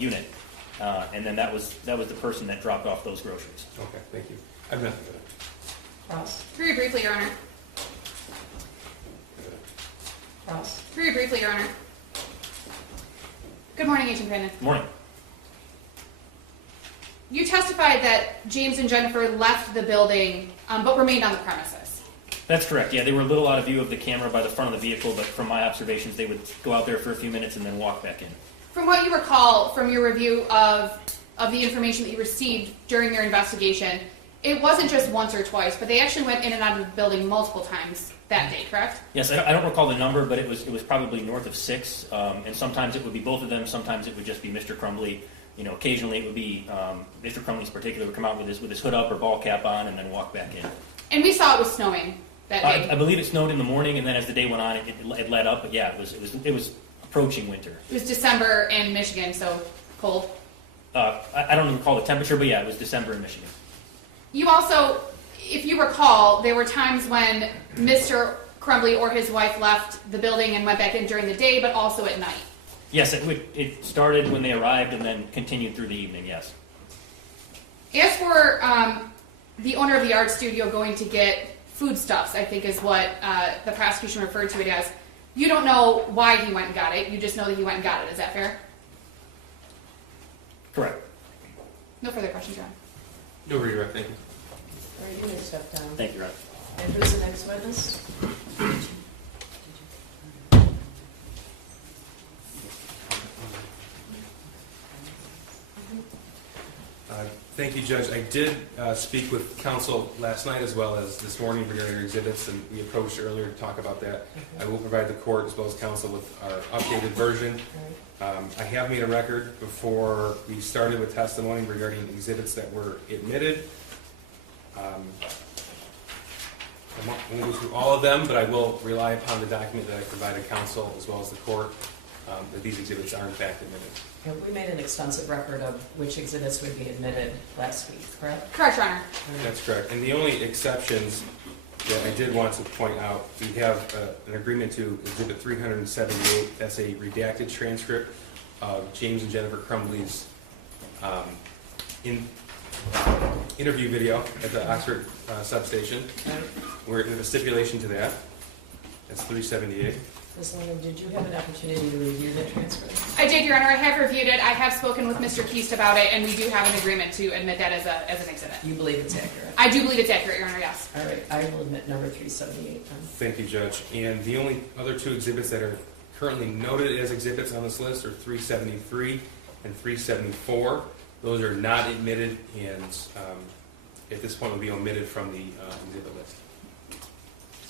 unit, and then that was the person that dropped off those groceries. Okay, thank you. I have nothing for that. Ross? Very briefly, Your Honor. Ross? Very briefly, Your Honor. Good morning, Agent Brandon. Morning. You testified that James and Jennifer left the building, but remained on the premises. That's correct. Yeah, they were a little out of view of the camera by the front of the vehicle, but from my observations, they would go out there for a few minutes and then walk back in. From what you recall from your review of the information that you received during your investigation, it wasn't just once or twice, but they actually went in and out of the building multiple times that day, correct? Yes, I don't recall the number, but it was probably north of 6, and sometimes it would be both of them. Sometimes it would just be Mr. Crumbley. You know, occasionally it would be Mr. Crumbley in particular would come out with his hood up or ball cap on and then walk back in. And we saw it was snowing that day. I believe it snowed in the morning, and then as the day went on, it let up. But yeah, it was approaching winter. It was December in Michigan, so cold. I don't recall the temperature, but yeah, it was December in Michigan. You also, if you recall, there were times when Mr. Crumbley or his wife left the building and went back in during the day, but also at night. Yes, it started when they arrived and then continued through the evening, yes. As for the owner of the art studio going to get foodstuffs, I think is what the prosecution referred to it as, you don't know why he went and got it, you just know that he went and got it. Is that fair? Correct. No further questions, John. No redirect, thank you. All right, you may step down. Thank you, Ron. And who's the next witness? Thank you, Judge. I did speak with counsel last night as well as this morning regarding our exhibits, and we approached earlier to talk about that. I will provide the court as well as counsel with our updated version. I have made a record before we started with testimony regarding exhibits that were admitted. I won't go through all of them, but I will rely upon the document that I provided counsel as well as the court that these exhibits are in fact admitted. Yeah, we made an extensive record of which exhibits would be admitted last week, correct? Correct, Your Honor. That's correct. And the only exceptions that I did want to point out, we have an agreement to Exhibit 378. That's a redacted transcript of James and Jennifer Crumbley's interview video at the Oxford substation. We're in a stipulation to that. That's 378. Ms. Lehman, did you have an opportunity to review the transcript? I did, Your Honor. I have reviewed it. I have spoken with Mr. Keast about it, and we do have an agreement to admit that as an exhibit. You believe it's accurate? I do believe it's accurate, Your Honor, yes. All right, I will admit number 378 then. Thank you, Judge. And the only other two exhibits that are currently noted as exhibits on this list are 373 and 374. Those are not admitted and at this point will be omitted from the exhibit list.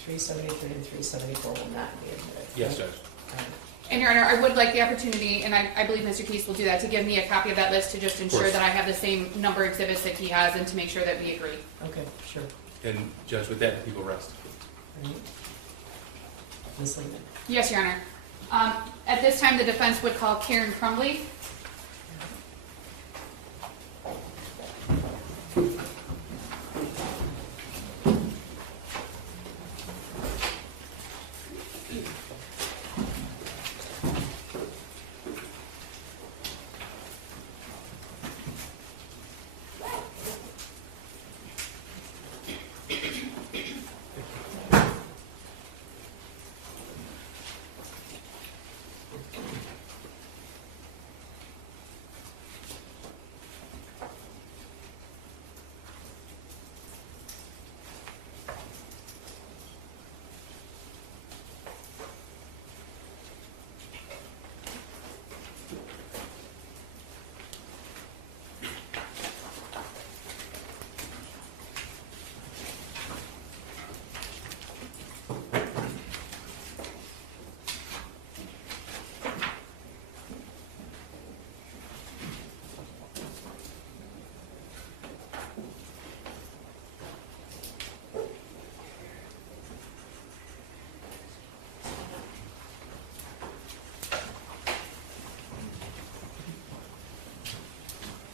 373 and 374 will not be admitted. Yes, Judge. All right. And Your Honor, I would like the opportunity, and I believe Mr. Keast will do that, to give me a copy of that list to just ensure course. that I have the same number of exhibits that he has and to make sure that we agree. Okay, sure. And Judge, with that, people rest. All right. Ms. Lehman. Yes, Your Honor. At this time, the defense would call Karen Crumbley.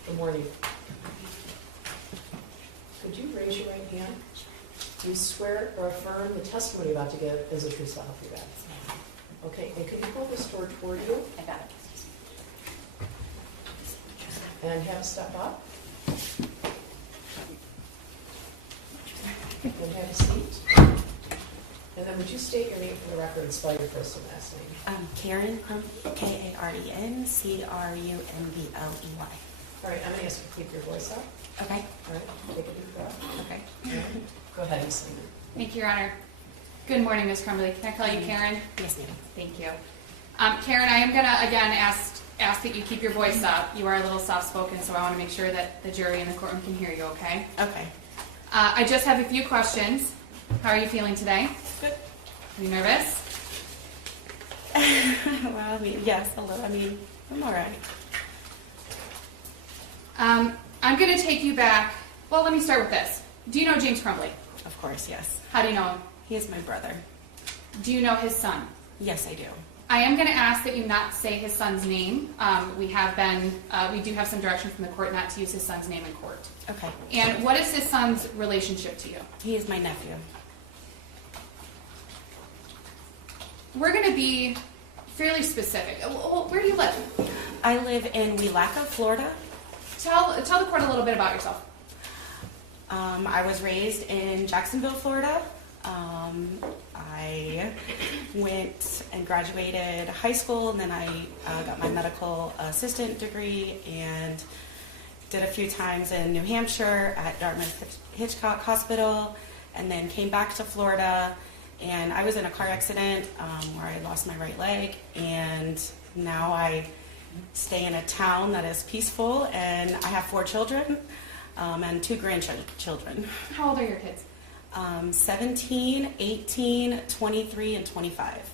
Good morning. Could you raise your right hand? Do you swear or affirm the testimony you're about to give is the truth, so help you God? Okay, and could you pull the sword toward you? I got it. and have a step up. And have a seat. And then would you state your name for the record and spell your first and last name? Karen Crumbley, Karen Crumbley. All right, I'm going to ask you to keep your voice up. Okay. All right, take a deep breath. Okay. All right, go ahead and say it. Thank you, Your Honor. Good morning, Ms. Crumbley. Can I call you Karen? Yes, ma'am. Thank you. Karen, I am going to, again, ask that you keep your voice up. You are a little soft-spoken, so I want to make sure that the jury in the courtroom can hear you, okay? Okay. I just have a few questions. How are you feeling today? Good. Are you nervous? Well, I mean, yes, a little. I mean, I'm all right. I'm going to take you back. Well, let me start with this. Do you know James Crumbley? Of course, yes. How do you know him? He is my brother. Do you know his son? Yes, I do. I am going to ask that you not say his son's name. We do have some direction from the court not to use his son's name in court. Okay. And what is his son's relationship to you? He is my nephew. We're going to be fairly specific. Where do you live? I live in Welaka, Florida. Tell the court a little bit about yourself. I was raised in Jacksonville, Florida. I went and graduated high school, and then I got my medical assistant degree and did a few times in New Hampshire at Dartmouth-Hitchcock Hospital, and then came back to Florida. And I was in a car accident where I lost my right leg, and now I stay in a town that is peaceful, and I have 4 children and 2 grandchildren. How old are your kids? 17, 18, 23, and 25.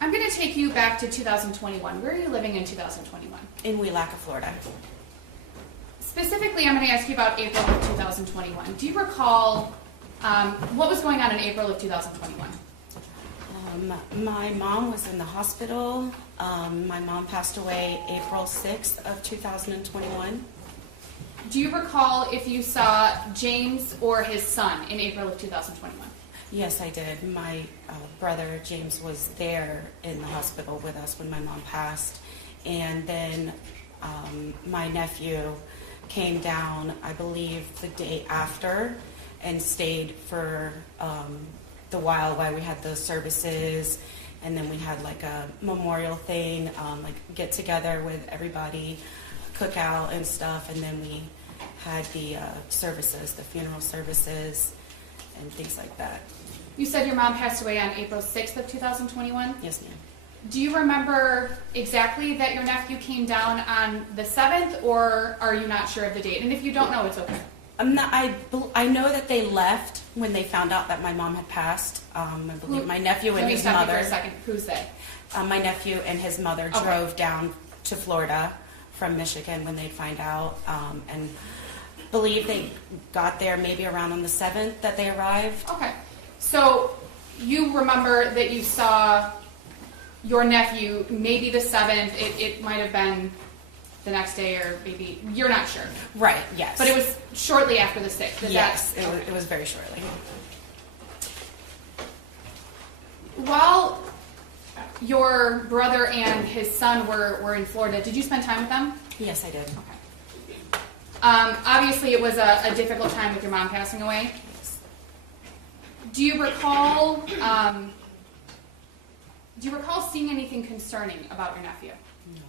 I'm going to take you back to 2021. Where are you living in 2021? In Welaka, Florida. Specifically, I'm going to ask you about April of 2021. Do you recall what was going on in April of 2021? My mom was in the hospital. My mom passed away April 6th of 2021. Do you recall if you saw James or his son in April of 2021? Yes, I did. My brother, James, was there in the hospital with us when my mom passed. And then my nephew came down, I believe, the day after and stayed for the while we had those services. And then we had like a memorial thing, like get together with everybody, cookout and stuff. And then we had the services, the funeral services and things like that. You said your mom passed away on April 6th of 2021? Yes, ma'am. Do you remember exactly that your nephew came down on the 7th, or are you not sure of the date? And if you don't know, it's okay. I know that they left when they found out that my mom had passed. I believe my nephew and his mother. Let me stop you for a second. Who's they? My nephew and his mother Okay. drove down to Florida from Michigan when they find out, and believe they got there maybe around on the 7th that they arrived. Okay. So you remember that you saw your nephew maybe the 7th. It might have been the next day, or maybe you're not sure. Right. Yes. But it was shortly after the 6th. Yes. It was very shortly. While your brother and his son were in Florida, did you spend time with them? Yes, I did. Okay. Obviously, it was a difficult time with your mom passing away. Yes. Do you recall seeing anything concerning about your nephew? No.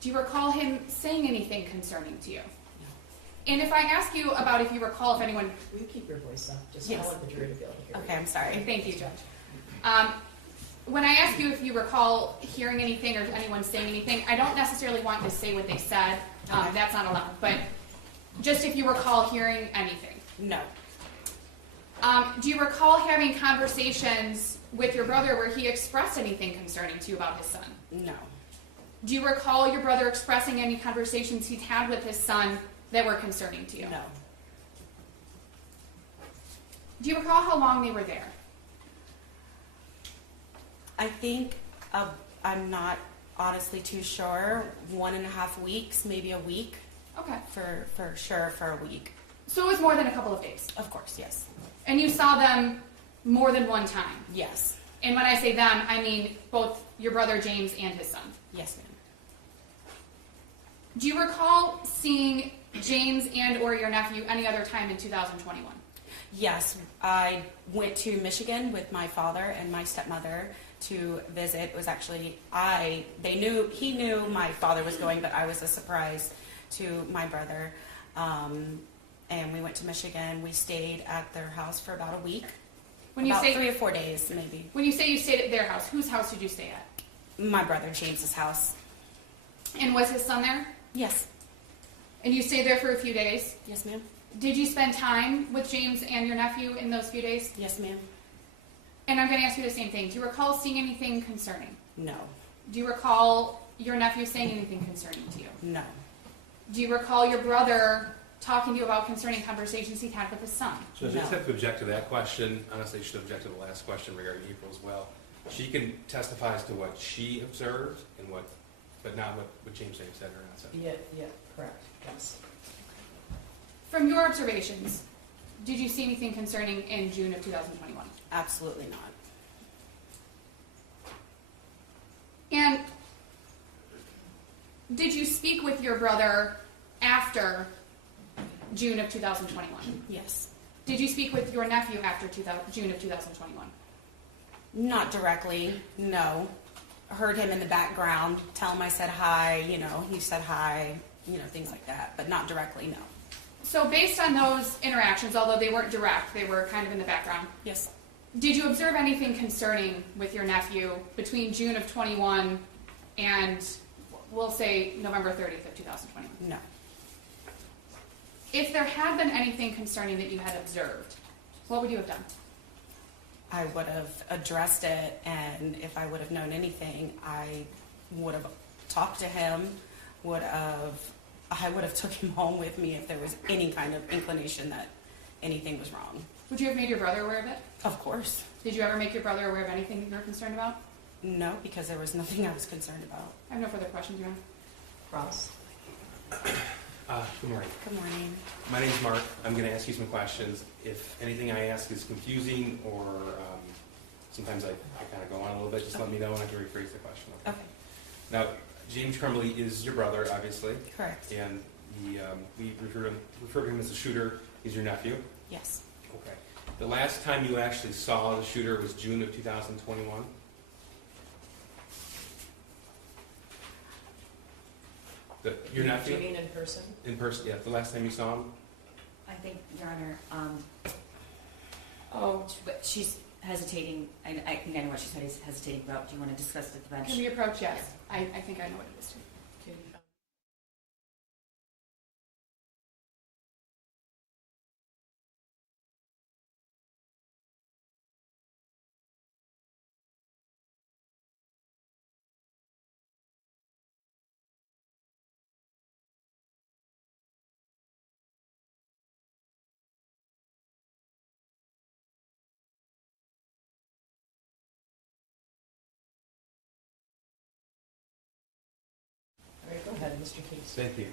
Do you recall him saying anything concerning to you? No. And if I ask you about if you recall if anyone... Will you keep your voice up? Just Yes. I want the jury to be able to hear you. Okay, I'm sorry. Thank you, Judge. When I ask you if you recall hearing anything or anyone saying anything, I don't necessarily want to say what they said. Okay. That's not allowed. But just if you recall hearing anything. No. Do you recall having conversations with your brother where he expressed anything concerning to you about his son? No. Do you recall your brother expressing any conversations he'd had with his son that were concerning to you? No. Do you recall how long they were there? I think I'm not honestly too sure. 1.5 weeks, maybe a week. Okay. For sure, for a week. So it was more than a couple of days. Of course, yes. And you saw them more than one time. Yes. And when I say them, I mean both your brother James and his son. Yes, ma'am. Do you recall seeing James and or your nephew any other time in 2021? Yes, I went to Michigan with my father and my stepmother to visit. It was actually he knew my father was going, but I was a surprise to my brother. And we went to Michigan. We stayed at their house for about a week. About 3 or 4 days, maybe. When you say you stayed at their house, whose house did you stay at? My brother James's house. And was his son there? Yes. And you stayed there for a few days? Yes, ma'am. Did you spend time with James and your nephew in those few days? Yes, ma'am. And I'm going to ask you the same thing. Do you recall seeing anything concerning? No. Do you recall your nephew saying anything concerning to you? No. Do you recall your brother talking to you about concerning conversations he'd had with his son? So I just have to object to that question. Honestly, I should object to the last question regarding April as well. She can testify as to what she observed and but not what James said or not said. Yeah, correct, yes. From your observations, did you see anything concerning in June of 2021? Absolutely not. And did you speak with your brother after June of 2021? Yes. Did you speak with your nephew after June of 2021? Not directly, no. Heard him in the background, tell him I said hi, he said hi, things like that, but not directly, no. So based on those interactions, although they weren't direct, they were kind of in the background, Yes. did you observe anything concerning with your nephew between June of 21 and, we'll say, November 30th of 2021? No. If there had been anything concerning that you had observed, what would you have done? I would have addressed it, and if I would have known anything, I would have talked to him, I would have took him home with me if there was any kind of inclination that anything was wrong. Would you have made your brother aware of it? Of course. Did you ever make your brother aware of anything that you were concerned about? No, because there was nothing I was concerned about. I have no further questions, Your Honor. Ross? Good morning. Good morning. My name's Mark. I'm going to ask you some questions. If anything I ask is confusing or sometimes I kind of go on a little bit, just let me know and I can rephrase the question. Okay. Now, James Crumbley is your brother, obviously. Correct. And we refer to him as a shooter. He's your nephew. Yes. Okay. The last time you actually saw the shooter was June of 2021? Your nephew? Do you mean in person? In person, yeah. The last time you saw him? I think, Your Honor, Oh, but she's hesitating, I think I know what she's hesitating about. Do you want to discuss it at the bench? can we approach? Yes. I think I know what it is too. Okay. All right, go ahead, Mr. Case. Thank you.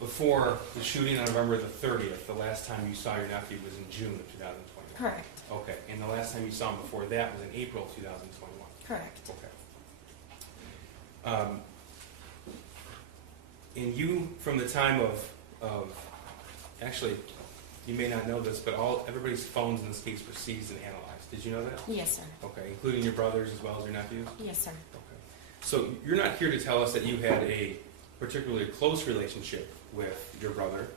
Before the shooting on November the 30th, the last time you saw your nephew was in June of 2021? Correct. Okay. And the last time you saw him before that was in April 2021? Correct. Okay. And you, from the time of actually, you may not know this, but everybody's phones in this case were seized and analyzed. Did you know that? Yes, sir. Okay, including your brothers as well as your nephews? Yes, sir. Okay. So you're not here to tell us that you had a particularly close relationship with your brother,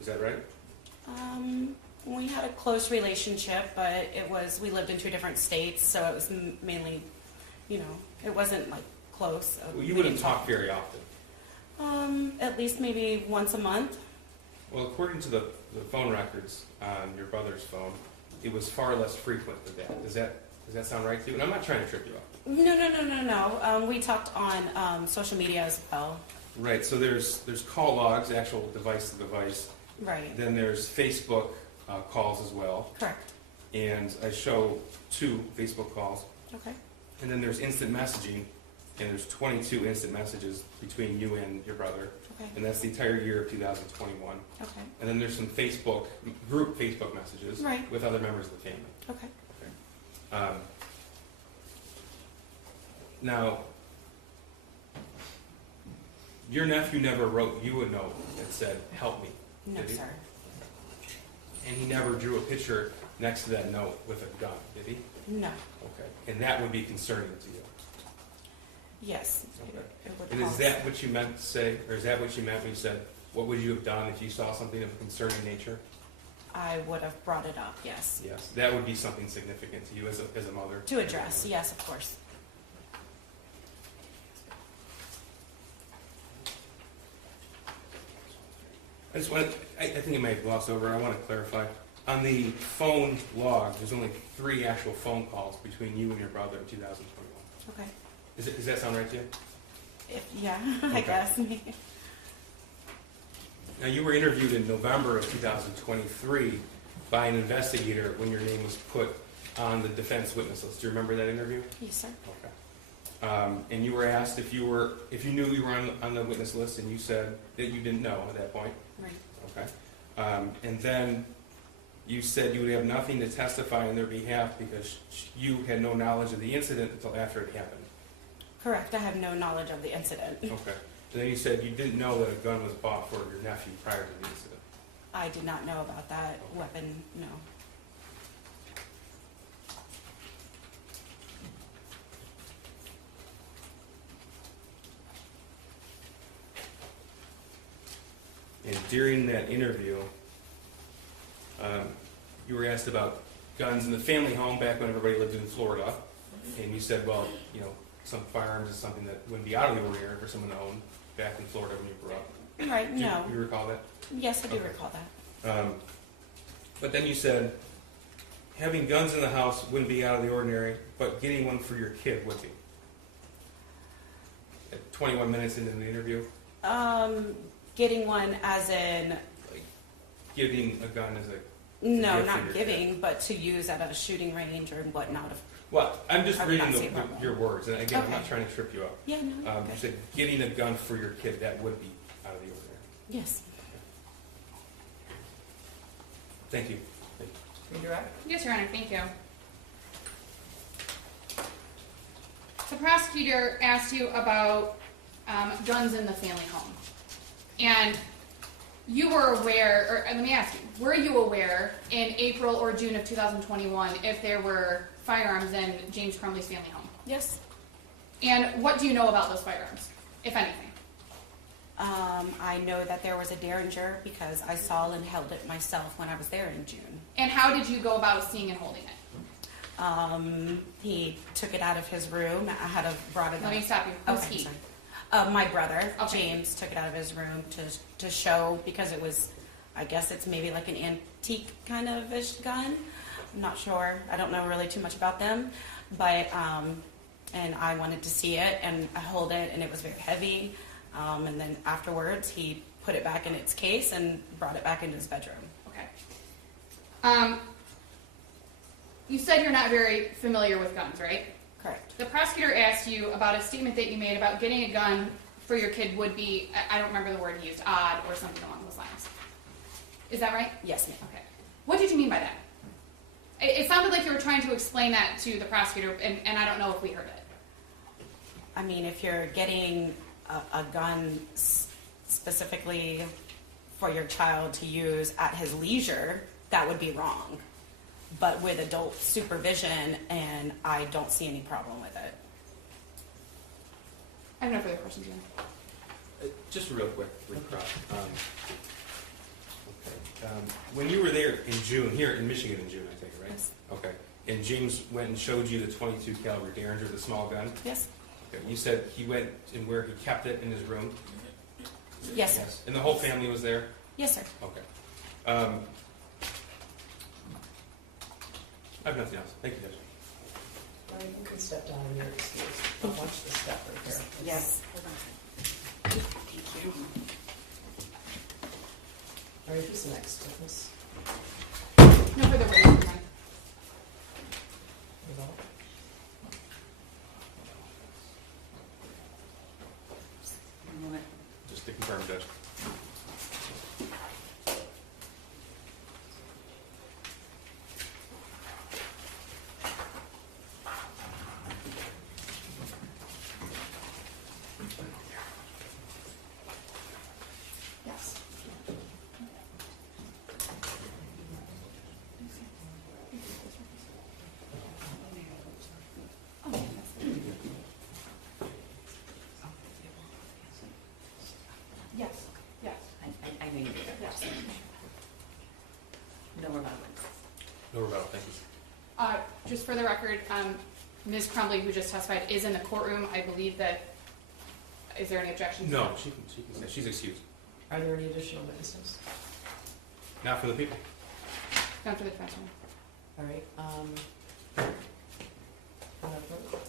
is that right? We had a close relationship, but we lived in 2 different states, so it was mainly, it wasn't like close. Well, you wouldn't talk very often. At least maybe once a month. Well, according to the phone records on your brother's phone, it was far less frequent than that. Does that sound right to you? And I'm not trying to trip you up. No. We talked on social media as well. Right, so there's call logs, actual device to device. Right. Then there's Facebook calls as well. Correct. And I show 2 Facebook calls. Okay. And then there's instant messaging, and there's 22 instant messages between you and your brother. Okay. And that's the entire year of 2021. Okay. And then there's some group Facebook messages Right. with other members of the family. Okay. Now, Your nephew never wrote you a note that said, "Help me." No, Did he? sir. And he never drew a picture next to that note with a gun, did he? No. Okay. And that would be concerning to you. Yes. Okay. It would And is cause- that what you meant to say, or is that what you meant when you said, what would you have done if you saw something of a concerning nature? I would have brought it up, yes. Yes, that would be something significant to you as a mother. To address, yes, of course. I just want, I think it may have glossed over, I want to clarify. On the phone log, there's only 3 actual phone calls between you and your brother in 2021. Okay. Does that sound right to you? Yeah, I Okay. guess. Now, you were interviewed in November of 2023 by an investigator when your name was put on the defense witness list. Do you remember that interview? Yes, sir. Okay. And you were asked if you knew you were on the witness list, and you said that you didn't know at that point. Right. Okay. And then you said you would have nothing to testify on their behalf because you had no knowledge of the incident until after it happened. Correct. I have no knowledge of the incident. Okay. And then you said you didn't know that a gun was bought for your nephew prior to the incident. I did not know about that weapon, no. And during that interview, you were asked about guns in the family home back when everybody lived in Florida. And you said, well, you know, some firearms is something that wouldn't be out of the ordinary for someone to own back in Florida when you grew up. Right, Do no. you recall that? Yes, I do Okay. recall that. But then you said, having guns in the house wouldn't be out of the ordinary, but getting one for your kid would be. At 21 minutes into the interview, Getting one as in, like giving a gun as a no, gift for not your giving, but to use at a shooting range or whatnot. well, I'm just I would reading not say that. your words, and again, I'm not Okay. trying to trip you up. Yeah, no, You okay. said getting a gun for your kid, that would be out of the ordinary. Yes. Thank you. Redirect? Yes, Your Honor, thank you. The prosecutor asked you about guns in the family home. And you were aware, or let me ask you, were you aware in April or June of 2021 if there were firearms in James Crumbley's family home? Yes. And what do you know about those firearms, if anything? I know that there was a Derringer because I saw and held it myself when I was there in June. And how did you go about seeing and holding it? He took it out of his room. I had brought it Let me up. stop you. Who's Okay, he? sorry. My brother, Okay. James, took it out of his room to show because it was, I guess it's maybe like an antique kind of ish gun. I'm not sure. I don't know really too much about them, but and I wanted to see it and I hold it and it was very heavy. And then afterwards, he put it back in its case and brought it back into his bedroom. Okay. You said you're not very familiar with guns, right? Correct. The prosecutor asked you about a statement that you made about getting a gun for your kid would be, I don't remember the word he used, odd or something along those lines. Is that right? Yes, ma'am. Okay. What did you mean by that? It sounded like you were trying to explain that to the prosecutor, and I don't know if we heard it. I mean, if you're getting a gun specifically for your child to use at his leisure, that would be wrong. But with adult supervision, and I don't see any problem with it. I have no further questions, Ian. Just real quick, when you were there in June, here in Michigan in June, I think, right? Yes. Okay. And James went and showed you the 22 caliber Derringer, the small gun. Yes? Okay. You said he went and where he kept it in his room. Yes, sir. And the whole family was there. Yes, sir. Okay. I have nothing else. Thank you, Judge. All right, you can step down in your excuse. I'll watch the step right here. Yes. All right, who's the next witness? No further witnesses, Your Honor. Rebuttal? One moment. Just to confirm, Judge. Yes, yes. I know you did that. Yes. No more violence. No rebuttal, thank you. Just for the record, Ms. Crumbley, who just testified, is in the courtroom. I believe that, is there any objection to No, that? she can say, she's excused. Are there any additional witnesses? Not from the people. Come to the defense room. All right, vote.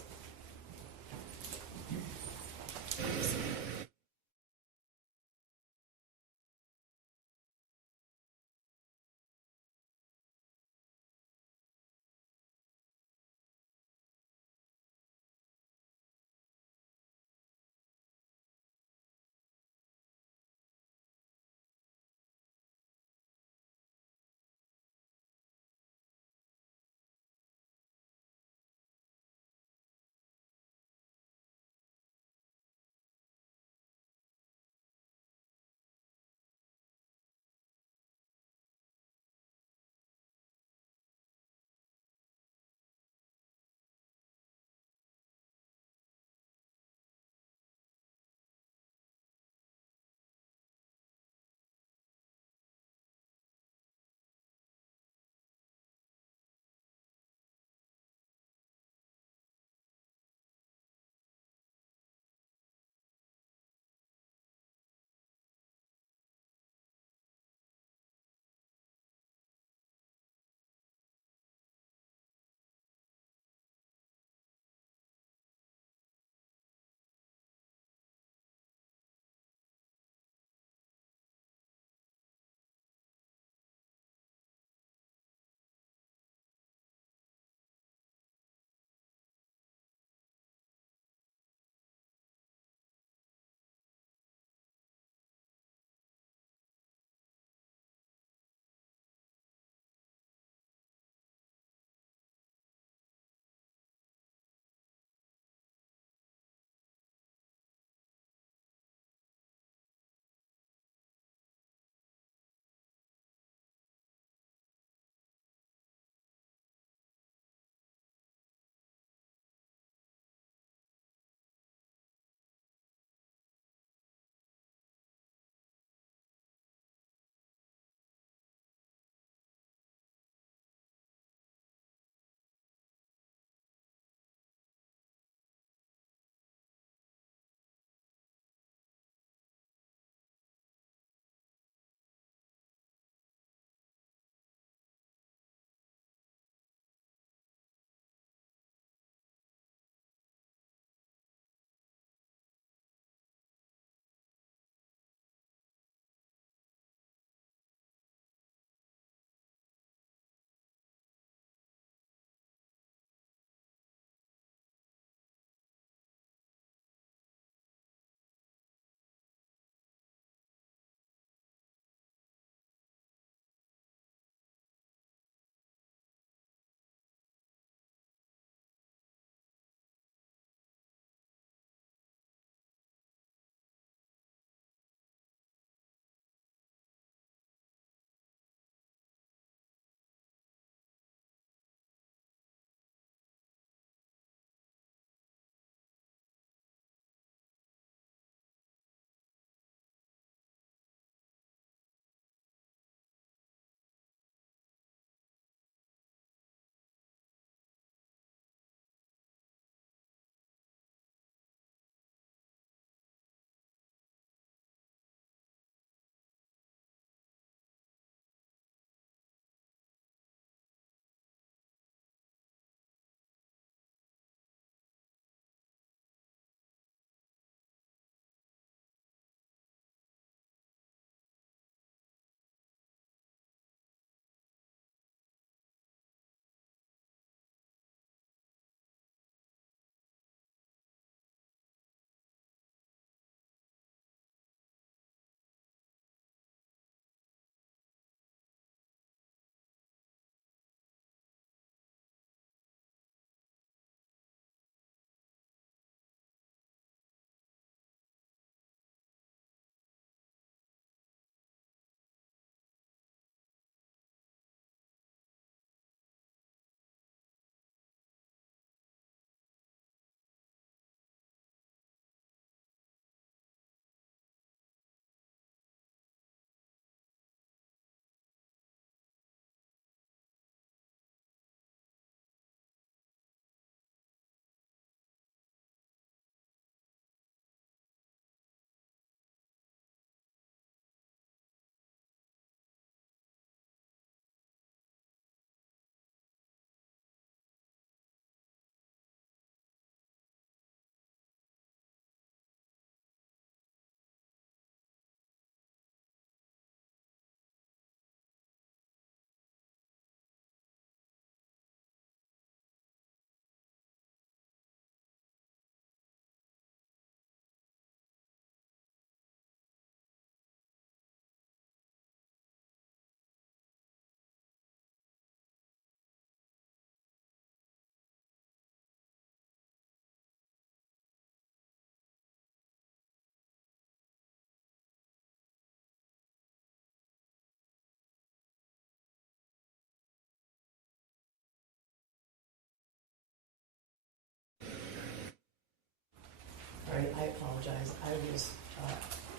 guys. I was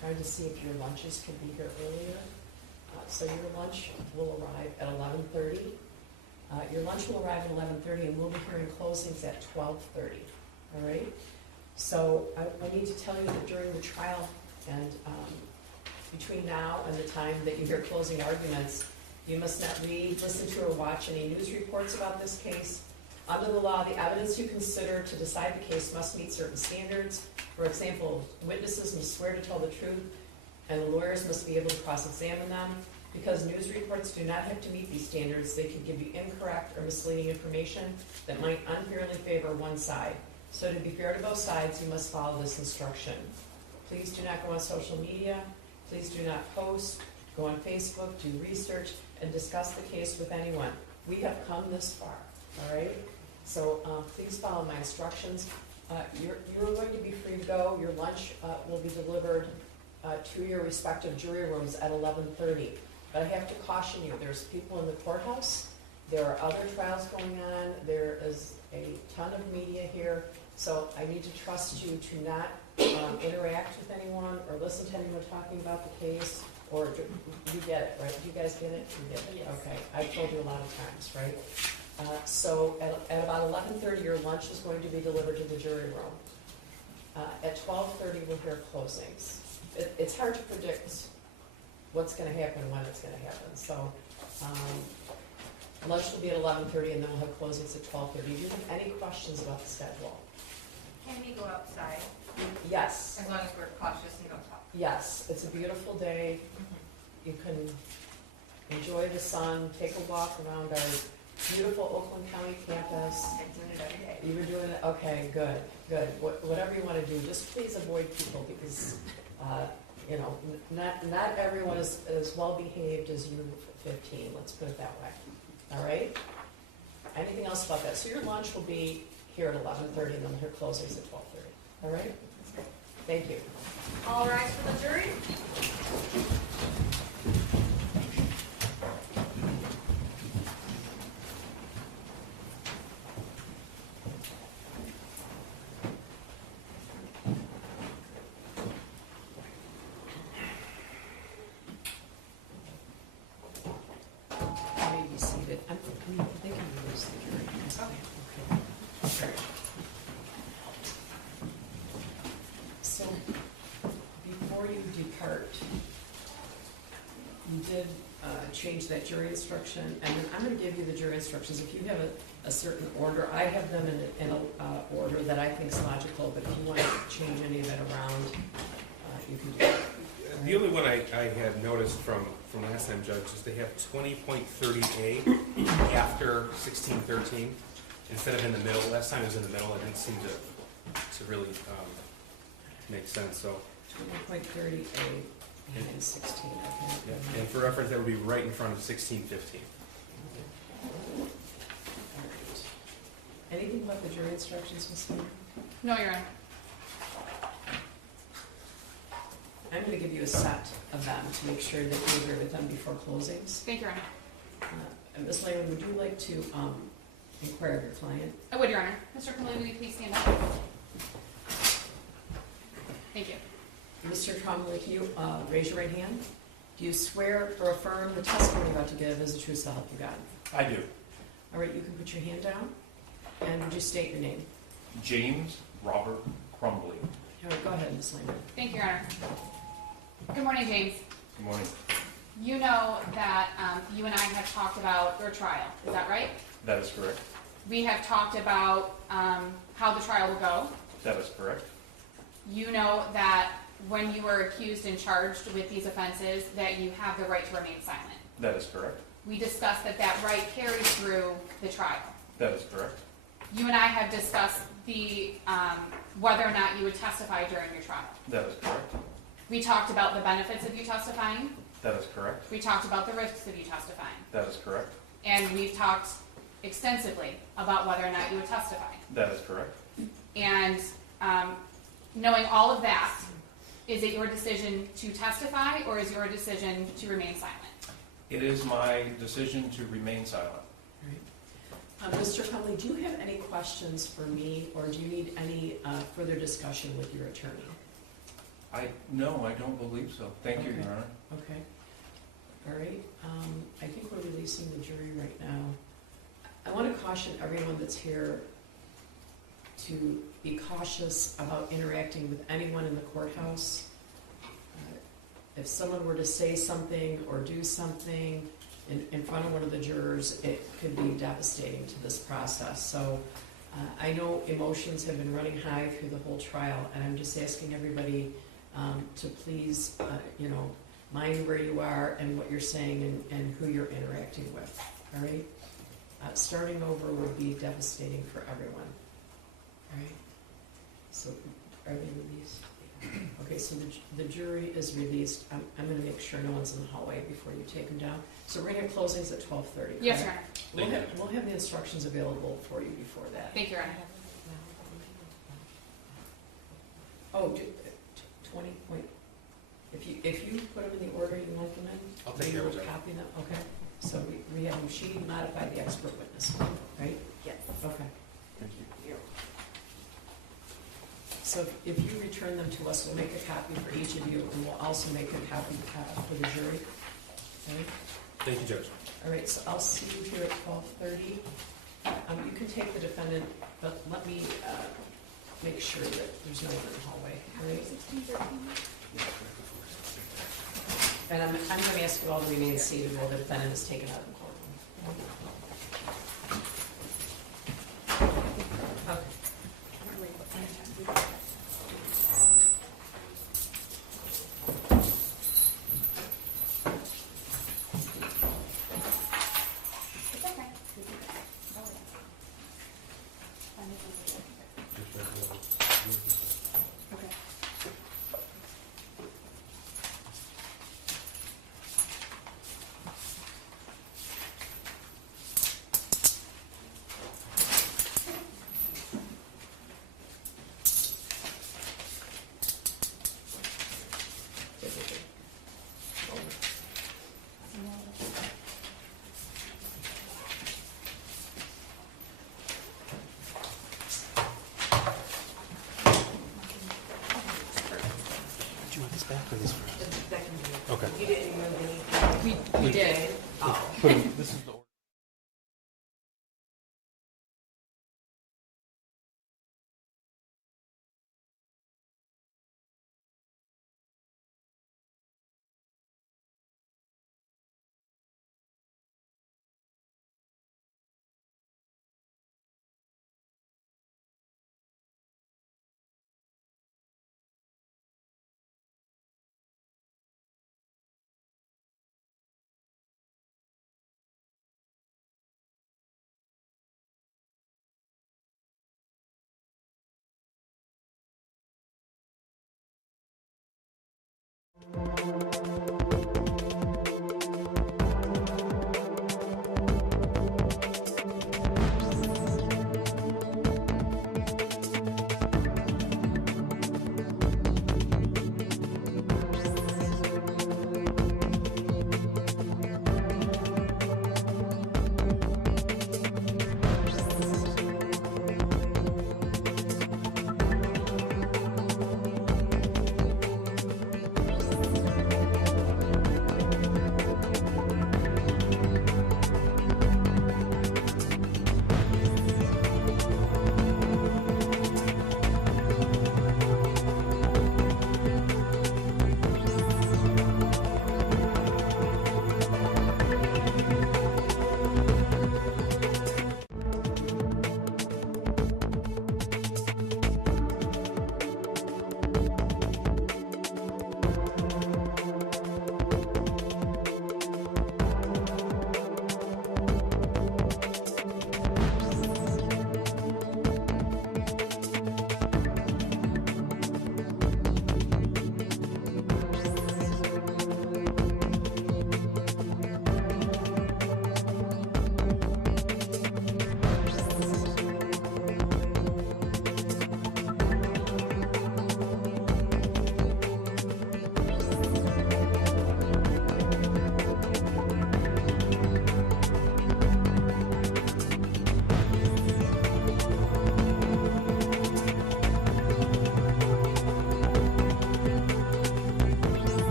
trying to see if your lunches could be here earlier. So your lunch will arrive at 11:30. Your lunch will arrive at 11:30, and we'll be hearing closings at 12:30. All right? So I need to tell you that during the trial and between now and the time that you hear closing arguments, you must not read, listen to, or watch any news reports about this case. Under the law, the evidence you consider to decide the case must meet certain standards. For example, witnesses must swear to tell the truth, and the lawyers must be able to cross-examine them. Because news reports do not have to meet these standards, they can give you incorrect or misleading information that might unfairly favor one side. So to be fair to both sides, you must follow this instruction. Please do not go on social media. Please do not post, go on Facebook, do research, and discuss the case with anyone. We have come this far, all right? So please follow my instructions. You're going to be free to go. Your lunch will be delivered to your respective jury rooms at 11:30. But I have to caution you, there's people in the courthouse. There are other trials going on. There is a ton of media here. So I need to trust you to not interact with anyone or listen to anyone talking about the case. Or you get it, right? Do you guys get it? You get it? Yes. Okay. I've told you a lot of times, right? So at about 11:30, your lunch is going to be delivered to the jury room. At 12:30, we'll hear closings. It's hard to predict what's going to happen and when it's going to happen. So lunch will be at 11:30, and then we'll have closings at 12:30. Do you have any questions about the schedule? Can we go outside, Yes. as long as we're cautious and don't talk? Yes. It's a beautiful day. You can enjoy the sun, take a walk around our beautiful Oakland County campus. I'm doing it every day. You've been doing it? Okay, good, good. Whatever you want to do, just please avoid people because, you know, not everyone is as well behaved as you 15, let's put it that way. All right? Anything else about that? So your lunch will be here at 11:30 and then your closings at 12:30. All right? Thank you. All rise for the jury. You may be seated. I think I released the jury. Okay. So, before you depart, you did change that jury instruction, and I'm going to give you the jury instructions. If you have a certain order, I have them in an order that I think is logical, but if you want to change any of it around, you can do that. The only one I had noticed from last time, Judge, is they have 20.30A after 1613 instead of in the middle. Last time it was in the middle. It didn't seem to really make sense. So 20.30A and 16. Okay. yeah. And for reference, that would be right in front of 1615. All right. Anything about the jury instructions, Ms. Miller? No, Your Honor. I'm going to give you a set of them to make sure that you agree with them before closings. Thank you, Your Honor. And Ms. Lehman, would you like to inquire of your client? I would, Your Honor. Mr. Crumbley, will you please stand up? Thank you. Mr. Crumbley, can you raise your right hand? Do you swear or affirm the testimony you're about to give is the truth, so help you God? I do. All right, you can put your hand down. And would you state your name? James Robert Crumbley. All right, go ahead, Ms. Lehman. Thank you, Your Honor. Good morning, James. Good morning. You know that you and I have talked about your trial. Is that right? That is correct. We have talked about how the trial will go. That is correct. You know that when you were accused and charged with these offenses, that you have the right to remain silent. That is correct. We discussed that that right carries through the trial. That is correct. You and I have discussed the whether or not you would testify during your trial. That is correct. We talked about the benefits of you testifying. That is correct. We talked about the risks of you testifying. That is correct. And we've talked extensively about whether or not you would testify. That is correct. And knowing all of that, is it your decision to testify or is your decision to remain silent? It is my decision to remain silent. All right. Mr. Crumbley, do you have any questions for me, or do you need any further discussion with your attorney? No, I don't believe so. Thank you, Okay. Your Honor. Okay. All right, I think we're releasing the jury right now. I want to caution everyone that's here to be cautious about interacting with anyone in the courthouse. If someone were to say something or do something in front of one of the jurors, it could be devastating to this process. So I know emotions have been running high through the whole trial, and I'm just asking everybody to please, mind where you are and what you're saying and who you're interacting with, all right? Starting over would be devastating for everyone, all right? So, are they released? Okay, so the jury is released. I'm gonna make sure no one's in the hallway before you take them down. So we're gonna have closings at 12:30, Yes, Your Honor. We'll have the instructions available for you before that. Thank you, Your Honor. Oh, 20 point, if you put them in the order you want them in? I'll take care of it, you will Judge. Copy them, okay. So we have them, she modified the expert witness, right? Yes. Okay. Thank you. So if you return them to us, we'll make a copy for each of you, and we'll also make a copy for the jury. Okay? Thank you, Judge. All right, so I'll see you here at 12:30. You can take the defendant, but let me make sure that there's no one in the hallway, all right? And I'm going to ask you all to remain seated while the defendant is taken out of the courtroom. Okay. It's okay. Okay. Do you want this back or this first? That can be, Okay. you didn't move anything. We did. Oh. This is the order.